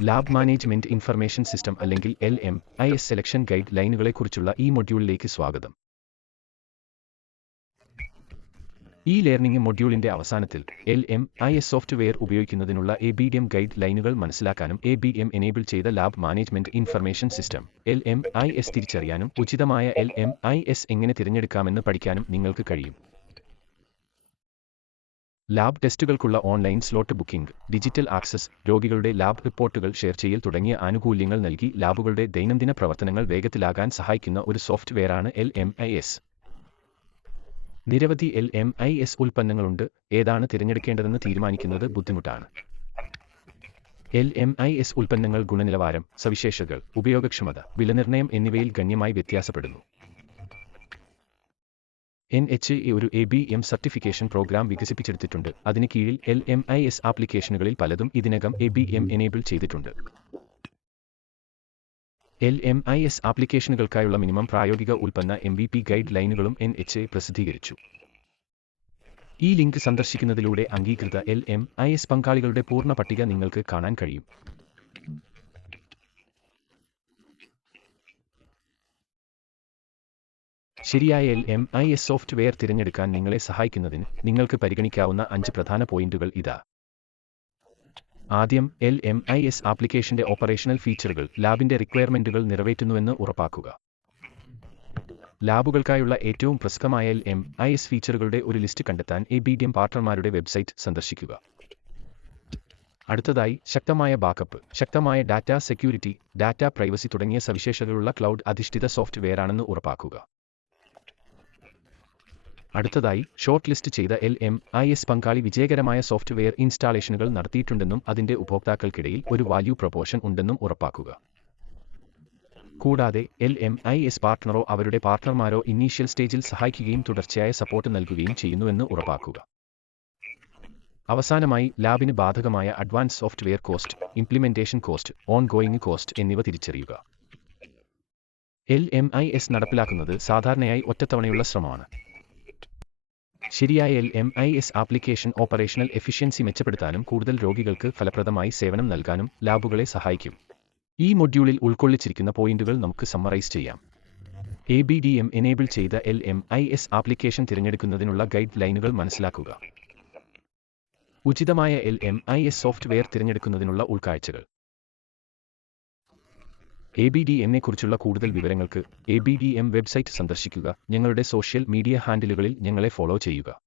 Lab management information system അല്ലെങ്കിൽ L M I S selection guide ലൈനുകളെക്കുറിച്ചുള്ള ഈ മൊഡ്യൂളിലേക്ക് സ്വാഗതം. ഈ ലേർണിംഗ് മൊഡ്യൂളിന്റെ അവസാനത്തിൽ L M I S software ഉപയോഗിക്കുന്നതിനുള്ള എ ബി എം ഗൈഡ് ലൈനുകൾ മനസ്സിലാക്കാനും എ ബി എം എനേബിൾ ചെയ്ത lab management information system L M I S തിരിച്ചറിയാനും ഉചിതമായ എൽ എം ഐ എസ് എങ്ങനെ തിരഞ്ഞെടുക്കാമെന്ന് പഠിക്കാനും നിങ്ങൾക്ക് കഴിയും. Lab ടെസ്റ്റുകൾക്കുള്ള online slot booking digital access രോഗികളുടെ ലാബ് റിപ്പോർട്ടുകൾ ഷെയർ ചെയ്യൽ തുടങ്ങിയ ആനുകൂല്യങ്ങൾ നൽകി ലാബുകളുടെ ദൈനംദിന പ്രവർത്തനങ്ങൾ വേഗത്തിലാകാൻ സഹായിക്കുന്ന ഒരു സോഫ്റ്റ്വെയറാണ് എൽ എം ഐ എസ്. നിരവധി എൽ എം ഐ എസ് ഉൽപ്പന്നങ്ങളുണ്ട്. ഏതാണ് തിരഞ്ഞെടുക്കേണ്ടതെന്ന് തീരുമാനിക്കുന്നത് ബുദ്ധിമുട്ടാണ്. എൽ എം ഐ എസ് ഉൽപ്പന്നങ്ങൾ ഗുണനിലവാരം സവിശേഷതകൾ ഉപയോഗക്ഷമത വിലനിർണയം എന്നിവയിൽ ഗണ്യമായി വ്യത്യാസപ്പെടുന്നു. എൻ എച്ച് എ ഒരു A B M certification program വികസിപ്പിച്ചെടുത്തിട്ടുണ്ട്. അതിന് കീഴിൽ എൽ എം ഐ എസ് ആപ്ലിക്കേഷനുകളിൽ പലതും ഇതിനകം എ ബി എം എനേബിൾ ചെയ്തിട്ടുണ്ട്. എൽ എം ഐ എസ് ആപ്ലിക്കേഷനുകൾക്കായുള്ള മിനിമം പ്രായോഗിക ഉൽപ്പന്ന എം ബി പി ഗൈഡ് ലൈനുകളും എൻ എച്ച് എ പ്രസിദ്ധീകരിച്ചു. ഈ ലിങ്ക് സന്ദർശിക്കുന്നതിലൂടെ അംഗീകൃത എൽ എം ഐ എസ് പങ്കാളികളുടെ പൂർണ പട്ടിക നിങ്ങൾക്ക് കാണാൻ കഴിയും. ശരിയായ L M I S software തിരഞ്ഞെടുക്കാൻ നിങ്ങളെ സഹായിക്കുന്നതിന് നിങ്ങൾക്ക് പരിഗണിക്കാവുന്ന അഞ്ച് പ്രധാന പോയിന്റുകൾ ഇതാ. ആദ്യം എൽ എം ഐ എസ് ആപ്ലിക്കേഷന്റെ ഓപ്പറേഷണൽ ഫീച്ചറുകൾ ലാബിന്റെ റിക്വയർമെന്റുകൾ നിറവേറ്റുന്നുവെന്ന് ഉറപ്പാക്കുക. ലാബുകൾക്കായുള്ള ഏറ്റവും പ്രസക്തമായ എൽ എം ഐ എസ് ഫീച്ചറുകളുടെ ഒരു ലിസ്റ്റ് കണ്ടെത്താൻ എ ബി ഡി എം പാർട്ണർമാരുടെ വെബ്സൈറ്റ് സന്ദർശിക്കുക. അടുത്തതായി ശക്തമായ ബാക്കപ്പ് ശക്തമായ ഡാറ്റ സെക്യൂരിറ്റി ഡാറ്റ പ്രൈവസി തുടങ്ങിയ സവിശേഷതകളുള്ള ക്ലൗഡ് അധിഷ്ഠിത സോഫ്റ്റ്വെയറാണെന്ന് ഉറപ്പാക്കുക. അടുത്തതായി ഷോർട്ട് ലിസ്റ്റ് ചെയ്ത എൽ എം ഐ എസ് പങ്കാളി വിജയകരമായ സോഫ്റ്റ്വെയർ ഇൻസ്റ്റാളേഷനുകൾ നടത്തിയിട്ടുണ്ടെന്നും അതിന്റെ ഉപഭോക്താക്കൾക്കിടയിൽ ഒരു വാല്യൂ പ്രൊപ്പോഷൻ ഉണ്ടെന്നും ഉറപ്പാക്കുക. കൂടാതെ എൽ എം ഐ എസ് പാർട്ട്ണറോ അവരുടെ പാർട്ട്ണർമാരോ ഇനീഷ്യൽ സ്റ്റേജിൽ സഹായിക്കുകയും തുടർച്ചയായ സപ്പോർട്ട് നൽകുകയും ചെയ്യുന്നുവെന്ന് ഉറപ്പാക്കുക. അവസാനമായി ലാബിന് ബാധകമായ advance software cost implementation cost ongoing cost എന്നിവ തിരിച്ചറിയുക. എൽ എം ഐ എസ് നടപ്പിലാക്കുന്നത് സാധാരണയായി ഒറ്റത്തവണയുള്ള ശ്രമമാണ്. ശരിയായ L M I S application operational efficiency മെച്ചപ്പെടുത്താനും കൂടുതൽ രോഗികൾക്ക് ഫലപ്രദമായി സേവനം നൽകാനും ലാബുകളെ സഹായിക്കും. ഈ മൊഡ്യൂളിൽ ഉൾക്കൊള്ളിച്ചിരിക്കുന്ന പോയിന്റുകൾ നമുക്ക് സമ്മറൈസ് ചെയ്യാം. A B D M enable ചെയ്ത L M I S application തിരഞ്ഞെടുക്കുന്നതിനുള്ള ഗൈഡ് ലൈനുകൾ മനസ്സിലാക്കുക. ഉചിതമായ L M I S software തിരഞ്ഞെടുക്കുന്നതിനുള്ള ഉൾക്കാഴ്ചകൾ. എ ബി ഡി എമ്മിനെക്കുറിച്ചുള്ള കൂടുതൽ വിവരങ്ങൾക്ക് A B D M website സന്ദർശിക്കുക. ഞങ്ങളുടെ സോഷ്യൽ മീഡിയ ഹാൻഡിലുകളിൽ ഞങ്ങളെ ഫോളോ ചെയ്യുക.